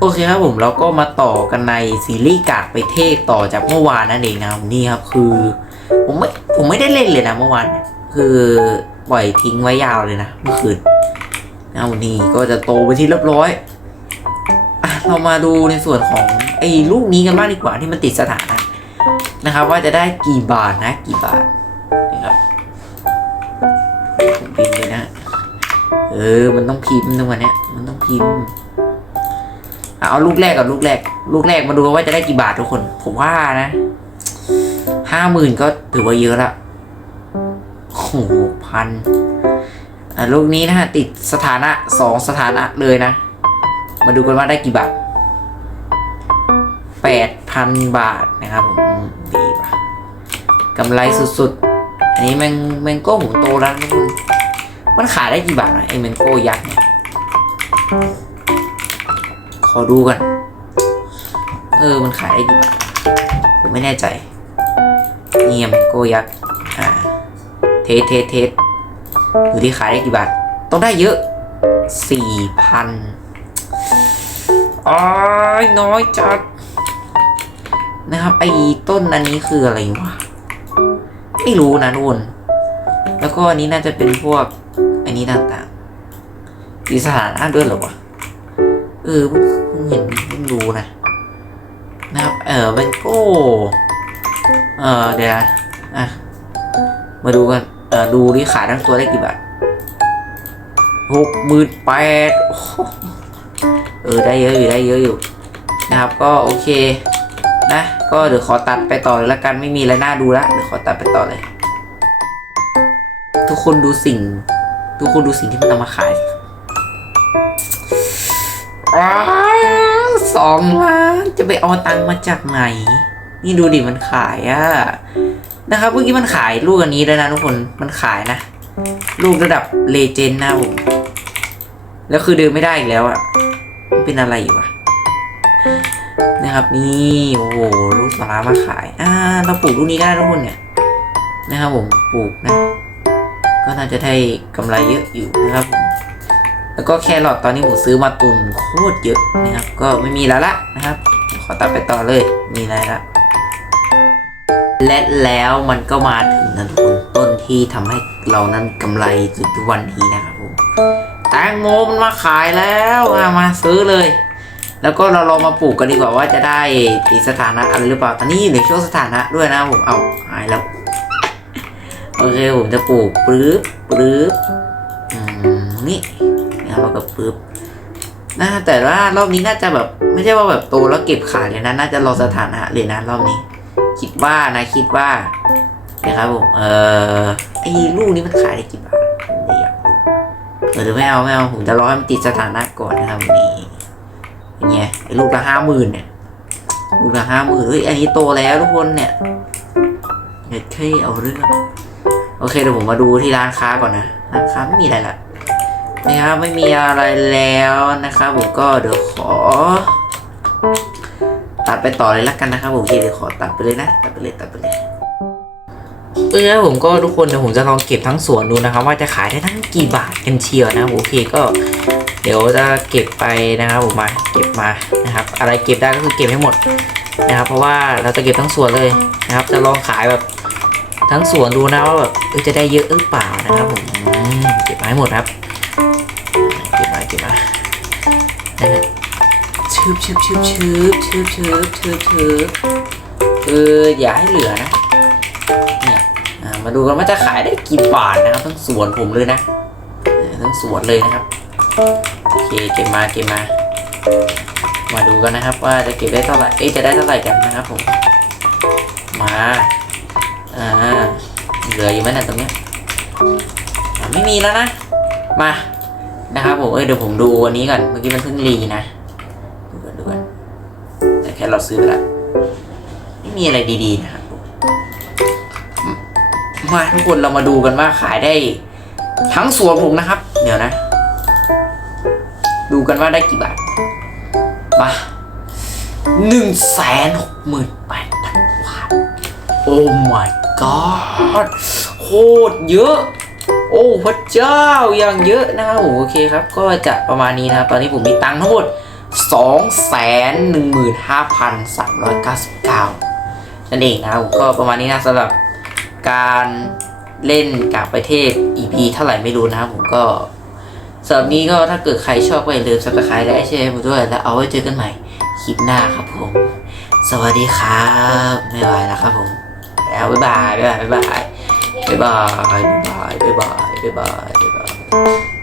โอเคครับผมเราก็มาต่อกันในซีรีส์กากไปเทศต่อจากเมื่อวานนั่นเองนะครับนี่ครับคือผมไม่ผมไม่ได้เล่นเลยนะเมื่อวานคือปล่อยทิ้งไว้ยาวเลยนะเมื่อคืนนะวันนี้ก็จะโตไปที่เรียบร้อยอะเรามาดูในส่วนของไอ้ลูกนี้กันบ้างดีกว่าที่มันติดสถานะนะครับ ว่าจะได้กี่บาทนะกี่บาทนะครับผมพิมพ์เลยนะ เออมันต้องพิมพ์ตรงวันเนี้ยมันต้องพิมพ์ เอาลูกแรกกับลูกแรก ลูกแรกมาดูว่าจะได้กี่บาททุกคน ผมว่านะห้าหมื่นก็ถือว่าเยอะละโอ้โหพันลูกนี้นะฮะติดสถานะสองสถานะเลยนะ มาดูกันว่าได้กี่บาทแปดพันบาทนะครับผมดีป่ะกำไรสุดๆ อันนี้แมงแมงโก้ผมโตแล้วนะทุกคนมันขายได้กี่บาทนะไอ้แมงโก้ยักษ์เนี่ย ขอดูกัน เออ มันขายได้กี่บาทผมไม่แน่ใจเงียมโกยักษ์อ่า เทสเทสเทสดูที่ขายได้กี่บาท ต้องได้เยอะสี่พันอ้ายน้อยจัด นะครับ ไอ้ต้นอันนี้คืออะไรวะ ไม่รู้นะทุกคนแล้วก็อันนี้น่าจะเป็นพวก อันนี้ต่างๆมีสถานะด้วยหรอวะ เออเพิ่งเห็นเพิ่งดูนะนะครับ เออเบนโก้เออเดี๋ยวนะอะมาดูกัน เออดูที่ขายทั้งตัวได้กี่บาทหกหมื่นแปดเออได้เยอะอยู่ได้เยอะอยู่นะครับก็โอเคนะก็เดี๋ยวขอตัดไปต่อเลยละกันไม่มีอะไรน่าดูละเดี๋ยวขอตัดไปต่อเลย ทุกคนดูสิ่ง ทุกคนดูสิ่งที่มันเอามาขาย สองล้านจะไปเอาตังค์มาจากไหน นี่ดูดิมันขายอะนะครับเมื่อกี้มันขายลูกอันนี้แล้วยนะทุกคนมันขายนะ ลูกระดับเลเจนด์นะผมแล้วคือเดินไม่ได้อีกแล้วอะมันเป็นอะไรอยู่วะนะครับนี่โอ้โหลูกสาระมาขายอ่าเราปลูกลูกนี้ก็ได้ทุกคนเนี่ยนะครับผมปลูกนะ ก็น่าจะได้กำไรเยอะอยู่นะครับผม แล้วก็แครอทตอนนี้ผมซื้อมาตุนโคตรเยอะนะครับ ก็ไม่มีแล้วละนะครับ ขอตัดไปต่อเลย มีอะไรละและแล้วมันก็มาถึงนทุนต้นที่ทำให้เรานั้นกำไรจนทุกวันนี้นะครับผมแตงโมมันมาขายแล้วมาซื้อเลย แล้วก็เราลองมาปลูกกันดีกว่าว่าจะได้ติดสถานะอะไรหรือเปล่า ตอนนี้อยู่ในช่วงสถานะด้วยนะผมเอาหายแล้ว โอเคผมจะปลูกปลื้บปลื้บอืมนี่ นะครับแล้วก็ปึ๊บนะแต่ว่ารอบนี้น่าจะแบบ ไม่ใช่ว่าแบบโตแล้วเก็บขายเลยนะ น่าจะรอสถานะเลยนะรอบนี้ คิดว่านะคิดว่านะครับผมเออไอ้ลูกนี้มันขายได้กี่บาทเลยอยากรู้เออไม่เอาไม่เอาผมจะรอให้มันติดสถานะก่อนนะครับนี่เป็นไงไอ้ลูกละห้าหมื่นเนี่ยลูกละห้าหมื่นเฮ้ยอันนี้โตแล้วทุกคนเนี่ยเด็ดแค่เอาเรื่องโอเคเดี๋ยวผมมาดูที่ร้านค้าก่อนนะร้านค้าไม่มีอะไรละ นะครับไม่มีอะไรแล้วนะครับผมก็เดี๋ยวขอ ตัดไปต่อเลยละกันนะครับผมโอเคเดี๋ยวขอตัดไปเลยนะตัดไปเลยตัดไปเลยเออผมก็ทุกคนเดี๋ยวผมจะลองเก็บทั้งสวนดูนะครับ ว่าจะขายได้ทั้งกี่บาทกันเชียวนะโอเคก็ เดี๋ยวจะเก็บไปนะครับผมมาเก็บมานะครับ อะไรเก็บได้ก็คือเก็บให้หมดนะครับ เพราะว่าเราจะเก็บทั้งสวนเลยนะครับ จะลองขายแบบทั้งสวนดูนะว่าแบบจะได้เยอะหรือเปล่านะครับผมอืมเก็บมาให้หมดครับ เก็บมาเก็บมานะฮะชืบชืบชืบชืบชืบชืบชืบชืบเอออย่าให้เหลือนะ เนี่ยมาดูกันว่าจะขายได้กี่บาทนะครับทั้งสวนผมเลยนะทั้งสวนเลยนะครับโอเคเก็บมาเก็บมา มาดูกันนะครับ ว่าจะเก็บได้เท่าไหร่เอ๊จะได้เท่าไหร่กันนะครับผมมาอ่าเหลืออยู่ไหมนะตรงเนี้ยไม่มีแล้วนะ มา นะครับผมเอ้ยเดี๋ยวผมดูอันนี้ก่อนเมื่อกี้มันเพิ่งรีนะดูกันดูกันแต่แค่เราซื้อไปละไม่มีอะไรดีๆนะครับมมาทุกคนเรามาดูกันว่าขายได้ ทั้งสวนผมนะครับ เดี๋ยวนะ ดูกันว่าได้กี่บาทมาหนึ่งแสนหกหมื่นแปดพันบาทโอ้ my god โคตรเยอะ โอ้พระเจ้าอย่างเยอะนะครับผมโอเคครับ ก็จะประมาณนี้นะครับ ตอนนี้ผมมีตังค์ทั้งหมดสองแสนหนึ่งหมื่นห้าพันสามร้อยเก้าสิบเก้านั่นเองนะครับผมก็ประมาณนี้นะสำหรับการเล่นกากประเทศ EP เท่าไหร่ไม่รู้นะครับผมก็สำหรับนี้ก็ถ้าเกิดใครชอบก็อย่าลืม subscribe และแชร์ผมด้วย แล้วเอาไว้เจอกันใหม่คลิปหน้าครับผม สวัสดีครับ ไม่ไหวแล้วครับผม แล้วบ๊ายบายบ๊ายบายบ๊ายบาย บ๊ายบายบ๊ายบ